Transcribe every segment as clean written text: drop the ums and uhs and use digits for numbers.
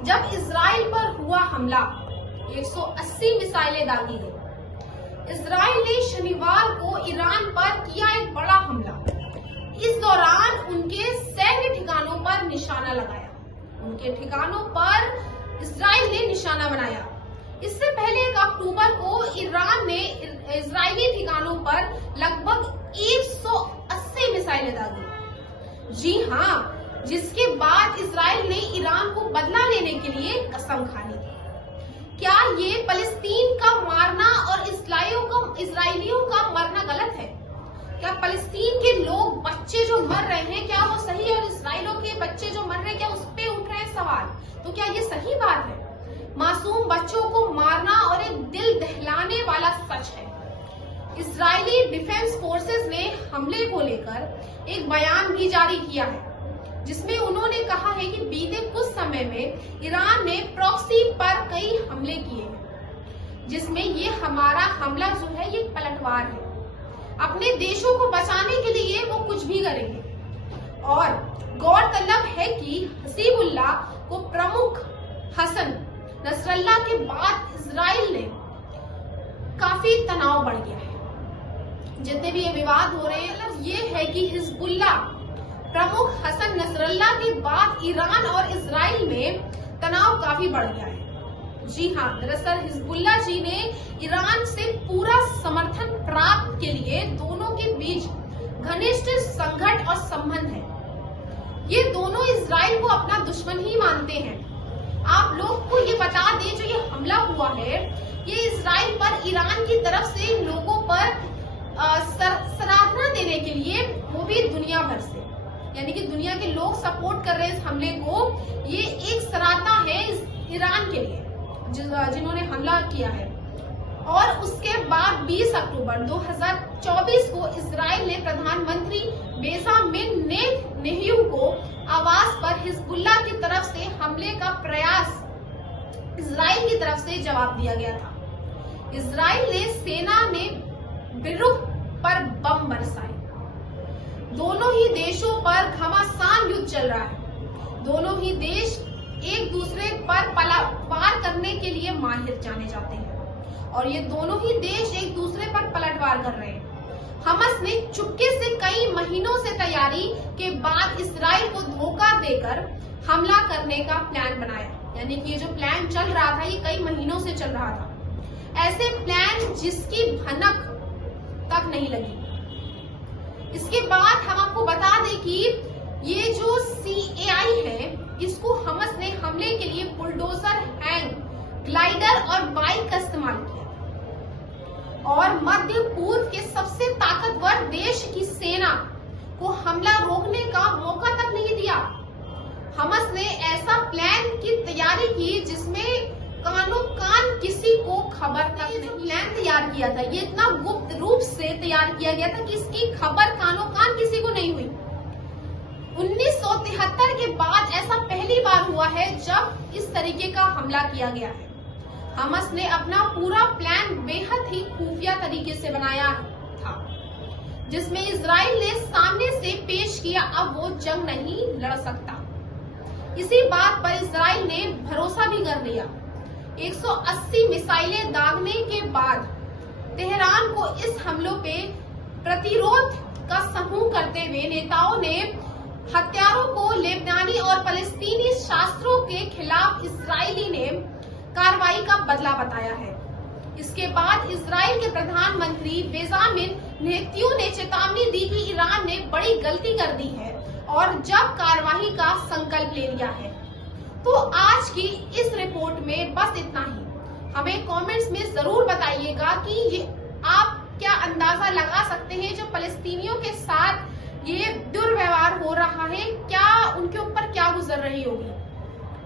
जब इजराइल पर हुआ हमला 180 मिसाइलें दागी गई। इजराइल ने शनिवार को ईरान पर किया एक बड़ा हमला। इस दौरान उनके सैन्य ठिकानों पर निशाना लगाया। उनके ठिकानों पर इजराइल ने निशाना बनाया। इससे पहले 1 अक्टूबर को ईरान ने इजरायली ठिकानों पर लगभग 180 मिसाइलें दागी। जी हाँ, जिसके बाद इजराइल ने ईरान को बदला लेने के लिए कसम खा ली। क्या ये फलस्तीन का मारना और इजरायलियों का मरना गलत है? क्या फलस्तीन के लोग, बच्चे जो मर रहे हैं, क्या वो सही है? और इजराइलों के बच्चे जो मर रहे हैं, क्या उस पे उठ रहे हैं सवाल? तो क्या ये सही बात है? मासूम बच्चों को मारना और एक दिल दहलाने वाला सच है। इजरायली डिफेंस फोर्सेस ने हमले को लेकर एक बयान भी जारी किया है, जिसमें उन्होंने कहा है कि बीते कुछ समय में ईरान ने प्रॉक्सी पर कई हमले किए हैं, जिसमें ये हमारा हमला जो है ये पलटवार है। अपने देशों को बचाने के लिए वो कुछ भी करेंगे। और गौरतलब है कि हसीबुल्लाह को प्रमुख हसन नसरल्लाह के बाद इजराइल ने काफी तनाव बढ़ गया है। जितने भी ये विवाद हो रहे हैं, मतलब ये है कि हिजबुल्लाह प्रमुख हसन नसरल्लाह के बाद ईरान और इजराइल में तनाव काफी बढ़ गया है। जी हाँ, दरअसल हिजबुल्लाह जी ने ईरान से पूरा समर्थन प्राप्त के लिए दोनों के बीच घनिष्ठ संघर्ष और संबंध है। ये दोनों इजराइल को अपना दुश्मन ही मानते हैं। आप लोग को ये बता दें, जो ये हमला हुआ है ये इजराइल पर ईरान की तरफ से लोगों पर सराहना देने के लिए, वो भी दुनिया भर से, यानी कि दुनिया के लोग सपोर्ट कर रहे हैं इस हमले को। ये एक सराहना है इस ईरान के लिए जिन्होंने हमला किया है। और उसके बाद 20 अक्टूबर 2024 को इजराइल ने प्रधानमंत्री बेंजामिन नेतन्याहू को आवास पर हिजबुल्लाह की तरफ से हमले का प्रयास इजराइल की तरफ से जवाब दिया गया था। इजराइल ने सेना ने बेरूत पर बम बरसाए। दोनों ही देशों पर घमासान युद्ध चल रहा है। दोनों ही देश एक दूसरे पर पलटवार करने के लिए माहिर जाने जाते हैं और ये दोनों ही देश एक दूसरे पर पलटवार कर रहे हैं। हमास ने चुपके से कई महीनों से तैयारी के बाद इजराइल को धोखा देकर हमला करने का प्लान बनाया। यानी कि ये जो प्लान चल रहा था ये कई महीनों से चल रहा था। ऐसे प्लान जिसकी भनक तक नहीं लगी। इसके बाद हम आपको बता दें कि ये जो CAI है, इसको हमास ने हमले के लिए बुलडोजर, हैंग ग्लाइडर और बाइक का इस्तेमाल किया और मध्य पूर्व के सबसे ताकतवर देश की सेना को हमला रोकने का मौका तक नहीं दिया। हमास ने ऐसा प्लान की तैयारी की जिसमें कानो कान किसी को खबर तक नहीं। प्लान तैयार किया था, ये इतना गुप्त रूप से तैयार किया गया था कि इसकी खबर कानो कान किसी को नहीं हुई। 1973 के बाद ऐसा पहली बार हुआ है जब इस तरीके का हमला किया गया है। हमास ने अपना पूरा प्लान बेहद ही खुफिया तरीके से बनाया था, जिसमें इजराइल ने सामने से पेश किया अब वो जंग नहीं लड़ सकता। इसी बात पर इजराइल ने भरोसा भी कर लिया। 180 मिसाइलें दागने के बाद तेहरान को इस हमलों पे प्रतिरोध का समूह करते हुए नेताओं ने हत्यारों को लेबनानी और फलस्तीनी शास्त्रों के खिलाफ इजरायली ने कार्रवाई का बदला बताया है। इसके बाद इजराइल के प्रधानमंत्री बेंजामिन नेतन्याहू ने चेतावनी दी कि ईरान ने बड़ी गलती कर दी है और जब कार्रवाई का संकल्प ले लिया है। तो आज की इस रिपोर्ट में बस इतना ही। हमें कमेंट्स में जरूर बताइएगा कि ये आप क्या अंदाजा लगा सकते हैं जो फलस्तीनियों के साथ ये दुर्व्यवहार हो रहा है, क्या उनके ऊपर क्या गुजर रही होगी।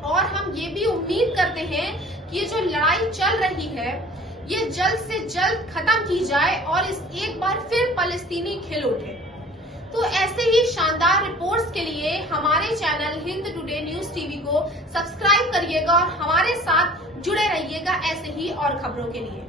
और हम ये भी उम्मीद करते हैं कि ये जो लड़ाई चल रही है ये जल्द से जल्द खत्म की जाए और इस एक बार फिर फलस्तीनी खिल उठे। तो ऐसे ही शानदार रिपोर्ट्स के लिए हमारे channel Hind today news TV को सब्सक्राइब करिएगा और हमारे साथ जुड़े रहिएगा ऐसे ही और खबरों के लिए।